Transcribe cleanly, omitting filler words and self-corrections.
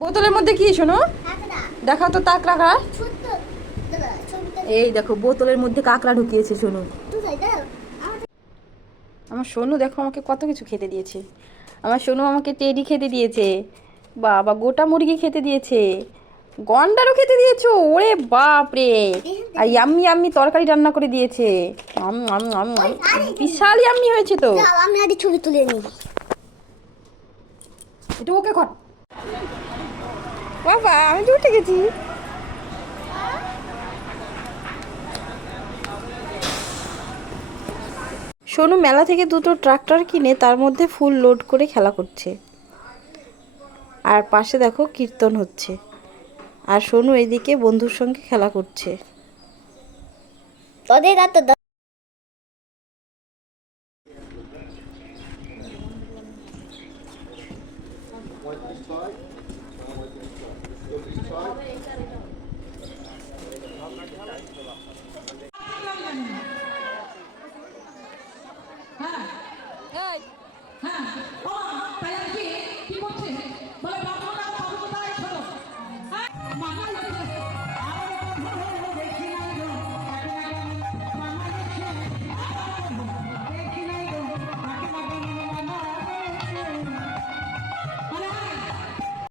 বোতলের মধ্যে কি শোনো? দেখাও তো কাঁকড়া। এই দেখো বোতলের মধ্যে কাঁকড়া ঢুকিয়েছে শোনো। আমার সোনু দেখো আমাকে কত কিছু খেতে দিয়েছে। আমার সোনু আমাকে টেডি খেতে দিয়েছে, বাবা গোটা মুরগি খেতে দিয়েছে, গন্ডারও খেতে দিয়েছো, ওরে বাপ রে। আর ইয়াম্মি ইয়াম্মি তরকারি রান্না করে দিয়েছে। বিশাল ইয়াম্মি হয়েছে তো। আমি একটা ছবি তুলে নিই। এটা ওকে কর বাবা, আমি তো উঠে গেছি। সোনু মেলা থেকে দুটো ট্রাক্টর কিনে তার মধ্যে ফুল লোড করে খেলা করছে। আর পাশে দেখো কীর্তন হচ্ছে, আর সোনু এদিকে বন্ধুর সঙ্গে খেলা করছে। তোদের তো হ্যাঁ